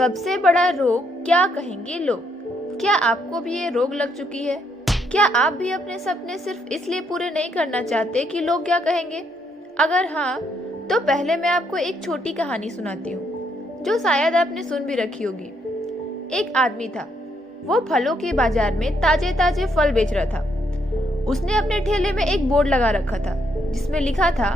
सबसे बड़ा रोग क्या कहेंगे लोग? क्या आपको भी ये रोग लग चुकी है? क्या आप भी अपने सपने सिर्फ इसलिए पूरे नहीं करना चाहते कि लोग क्या कहेंगे? अगर हाँ, तो पहले मैं आपको एक छोटी कहानी सुनाती हूँ जो शायद आपने सुन भी रखी होगी। एक आदमी था, वो फलों के बाजार में ताजे ताजे फल बेच रहा था। उसने अपने ठेले में एक बोर्ड लगा रखा था जिसमें लिखा था,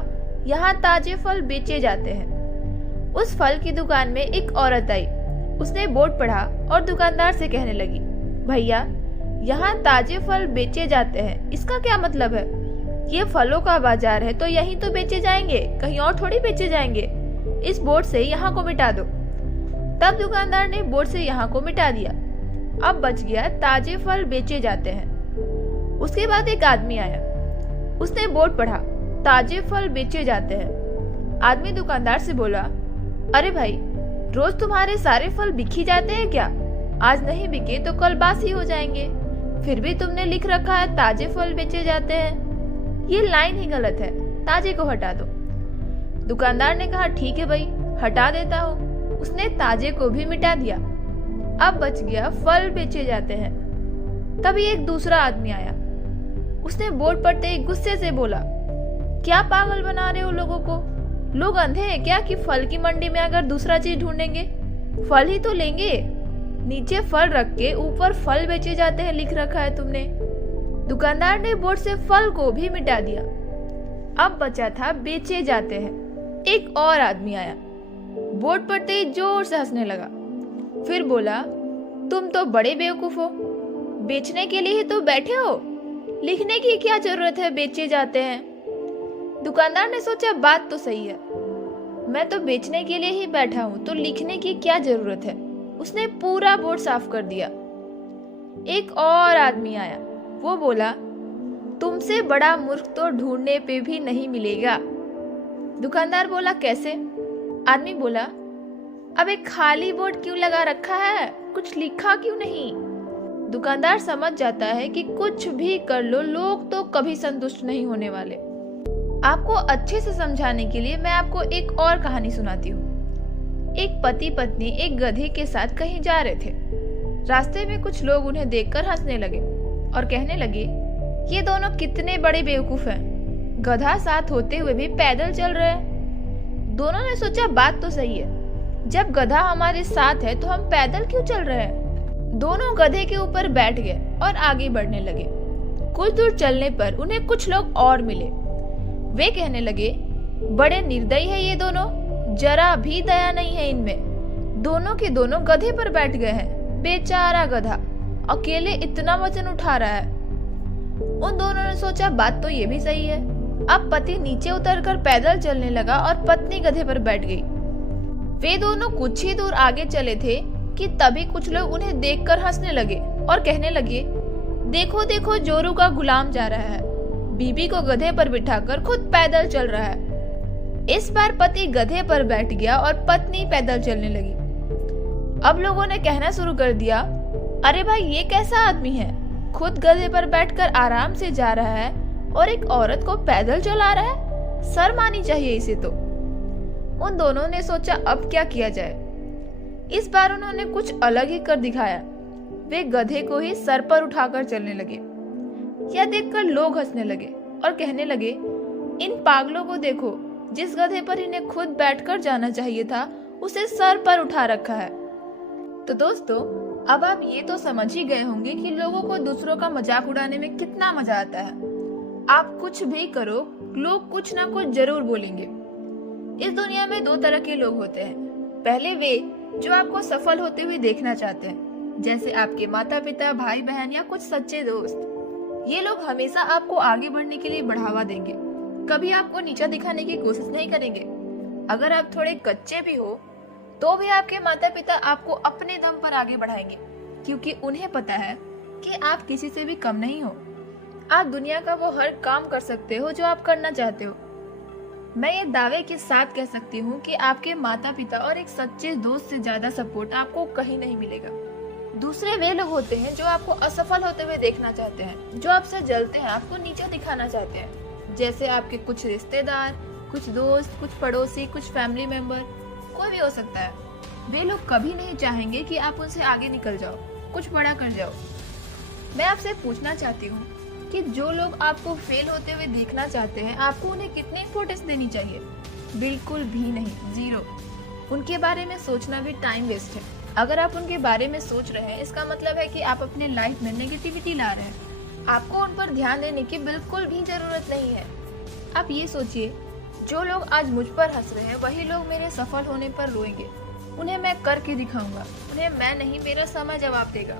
यहाँ ताजे फल बेचे जाते हैं। उस फल की दुकान में एक औरत आई। उसने बोर्ड पढ़ा और दुकानदार से कहने लगी, भैया, यहाँ ताजे फल बेचे जाते हैं, इसका क्या मतलब है? ये फलों का बाजार है तो यहीं तो बेचे जाएंगे, कहीं और थोड़ी बेचे जाएंगे। इस बोर्ड से यहाँ को मिटा दो। तब दुकानदार ने बोर्ड से यहाँ को मिटा दिया। अब बच गया ताजे फल बेचे जाते हैं। उसके बाद एक आदमी आया। उसने बोर्ड पढ़ा, ताजे फल बेचे जाते हैं। आदमी दुकानदार से बोला, अरे भाई, रोज तुम्हारे सारे फल बिक ही जाते हैं क्या? आज नहीं बिके तो कल बासी हो जाएंगे। फिर भी तुमने लिख रखा है ताजे फल बेचे जाते हैं। ये लाइन ही गलत है, ताजे को हटा दो। दुकानदार ने कहा, ठीक है भाई, हटा देता हूँ। उसने ताजे को भी मिटा दिया। अब बच गया फल बेचे जाते हैं। तभी एक दूसरा आदमी आया। उसने बोर्ड पढ़ते ही गुस्से से बोला, क्या पागल बना रहे हो लोगों को? लोग अंधे हैं क्या कि फल की मंडी में अगर दूसरा चीज ढूंढेंगे? फल ही तो लेंगे। नीचे फल रख के ऊपर फल बेचे जाते हैं लिख रखा है तुमने। दुकानदार ने बोर्ड से फल को भी मिटा दिया। अब बचा था बेचे जाते हैं। एक और आदमी आया। बोर्ड पढ़ते ही जोर से हंसने लगा। फिर बोला, तुम तो बड़े बेवकूफ हो, बेचने के लिए ही तो बैठे हो, लिखने की क्या जरूरत है बेचे जाते हैं? दुकानदार ने सोचा, बात तो सही है, मैं तो बेचने के लिए ही बैठा हूँ, तो लिखने की क्या जरूरत है। उसने पूरा बोर्ड साफ कर दिया। एक और आदमी आया। वो बोला, तुमसे बड़ा मूर्ख तो ढूंढने पे भी नहीं मिलेगा। दुकानदार बोला, कैसे? आदमी बोला, अब एक खाली बोर्ड क्यों लगा रखा है, कुछ लिखा क्यों नहीं? दुकानदार समझ जाता है कि कुछ भी कर लो, लोग तो कभी संतुष्ट नहीं होने वाले। आपको अच्छे से समझाने के लिए मैं आपको एक और कहानी सुनाती हूँ। एक पति पत्नी एक गधे के साथ कहीं जा रहे थे। रास्ते में कुछ लोग उन्हें देखकर हंसने लगे और कहने लगे, ये दोनों कितने बड़े बेवकूफ हैं, गधा साथ होते हुए भी पैदल चल रहे हैं। दोनों ने सोचा, बात तो सही है, जब गधा हमारे साथ है तो हम पैदल क्यों चल रहे हैं? दोनों गधे के ऊपर बैठ गए और आगे बढ़ने लगे। कुछ दूर चलने पर उन्हें कुछ लोग और मिले। वे कहने लगे, बड़े निर्दयी है ये दोनों, जरा भी दया नहीं है इनमें। दोनों के दोनों गधे पर बैठ गए हैं। बेचारा गधा अकेले इतना वजन उठा रहा है। उन दोनों ने सोचा, बात तो ये भी सही है। अब पति नीचे उतरकर पैदल चलने लगा और पत्नी गधे पर बैठ गई। वे दोनों कुछ ही दूर आगे चले थे कि तभी कुछ लोग उन्हें देखकर हंसने लगे और कहने लगे, देखो देखो, जोरू का गुलाम जा रहा है, बीबी को गधे पर बिठाकर खुद पैदल चल रहा है। इस बार पति गधे पर बैठ गया और पत्नी पैदल चलने लगी। अब लोगों ने कहना शुरू कर दिया, अरे भाई, ये कैसा आदमी है, खुद गधे पर बैठकर आराम से जा रहा है और एक औरत को पैदल चला रहा है, शर्म आनी चाहिए इसे तो। उन दोनों ने सोचा, अब क्या किया जाए। इस बार उन्होंने कुछ अलग ही कर दिखाया। वे गधे को ही सर पर उठाकर चलने लगे। यह देखकर लोग हंसने लगे और कहने लगे, इन पागलों को देखो, जिस गधे पर इन्हें खुद बैठकर जाना चाहिए था, उसे सर पर उठा रखा है। तो दोस्तों, अब आप ये तो समझ ही गए होंगे कि लोगों को दूसरों का मजाक उड़ाने में कितना मजा आता है। आप कुछ भी करो, लोग कुछ ना कुछ जरूर बोलेंगे। इस दुनिया में दो तरह के लोग होते हैं। पहले वे जो आपको सफल होते हुए देखना चाहते हैं, जैसे आपके माता पिता, भाई बहन या कुछ सच्चे दोस्त। ये लोग हमेशा आपको आगे बढ़ने के लिए बढ़ावा देंगे, कभी आपको नीचा दिखाने की कोशिश नहीं करेंगे। अगर आप थोड़े कच्चे भी हो तो भी आपके माता पिता आपको अपने दम पर आगे बढ़ाएंगे, क्योंकि उन्हें पता है कि आप किसी से भी कम नहीं हो। आप दुनिया का वो हर काम कर सकते हो जो आप करना चाहते हो। मैं ये दावे के साथ कह सकती हूँ कि आपके माता पिता और एक सच्चे दोस्त से ज्यादा सपोर्ट आपको कहीं नहीं मिलेगा। दूसरे वे लोग होते हैं जो आपको असफल होते हुए देखना चाहते हैं, जो आपसे जलते हैं, आपको नीचा दिखाना चाहते हैं। जैसे आपके कुछ रिश्तेदार, कुछ दोस्त, कुछ पड़ोसी, कुछ फैमिली मेंबर, कोई भी हो सकता है। वे लोग कभी नहीं चाहेंगे कि आप उनसे आगे निकल जाओ, कुछ बड़ा कर जाओ। मैं आपसे पूछना चाहती हूँ कि जो लोग आपको फेल होते हुए देखना चाहते हैं, आपको उन्हें कितनी इंपॉर्टेंस देनी चाहिए? बिल्कुल भी नहीं, जीरो। उनके बारे में सोचना भी टाइम वेस्ट है। अगर आप उनके बारे में सोच रहे हैं, इसका मतलब है कि आप अपने लाइफ में नेगेटिविटी ला रहे हैं। आपको उन पर ध्यान देने की बिल्कुल भी जरूरत नहीं है। आप ये सोचिए, जो लोग आज मुझ पर हंस रहे हैं, वही लोग मेरे सफल होने पर रोएंगे। उन्हें मैं करके दिखाऊंगा, उन्हें मैं नहीं, मेरा समय जवाब देगा।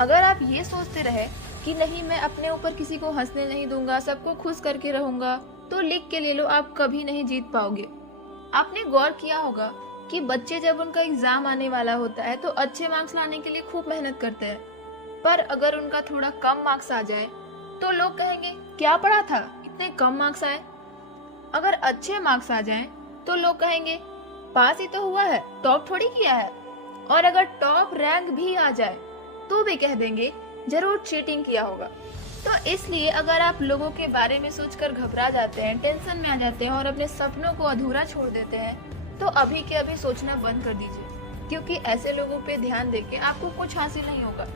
अगर आप ये सोचते रहे कि नहीं, मैं अपने ऊपर किसी को हंसने नहीं दूंगा, सबको खुश करके रहूंगा, तो लिख के ले लो, आप कभी नहीं जीत पाओगे। आपने गौर किया होगा कि बच्चे जब उनका एग्जाम आने वाला होता है तो अच्छे मार्क्स लाने के लिए खूब मेहनत करते हैं, पर अगर उनका थोड़ा कम मार्क्स आ जाए तो लोग कहेंगे क्या पढ़ा था, इतने कम मार्क्स आए। अगर अच्छे मार्क्स आ जाएं तो लोग कहेंगे पास ही तो हुआ है, टॉप थोड़ी किया है। और अगर टॉप रैंक भी आ जाए तो भी कह देंगे जरूर चीटिंग किया होगा। तो इसलिए अगर आप लोगों के बारे में सोचकर घबरा जाते हैं, टेंशन में आ जाते हैं और अपने सपनों को अधूरा छोड़ देते हैं, तो अभी के अभी सोचना बंद कर दीजिए, क्योंकि ऐसे लोगों पे ध्यान देके आपको कुछ हासिल नहीं होगा।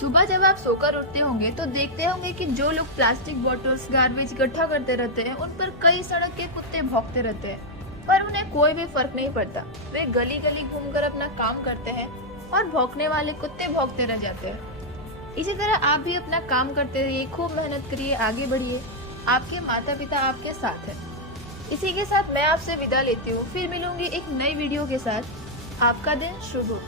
सुबह जब आप सोकर उठते होंगे तो देखते होंगे कि जो लोग प्लास्टिक बॉटल्स, गार्बेज इकट्ठा करते रहते हैं, उन पर कई सड़क के कुत्ते भौंकते रहते हैं, पर उन्हें कोई भी फर्क नहीं पड़ता। वे गली गली घूमकर अपना काम करते हैं और भौंकने वाले कुत्ते भौंकते रह जाते हैं। इसी तरह आप भी अपना काम करते रहिए, खूब मेहनत करिए, आगे बढ़िए। आपके माता पिता आपके साथ हैं। इसी के साथ मैं आपसे विदा लेती हूँ, फिर मिलूंगी एक नई वीडियो के साथ। आपका दिन शुभ हो।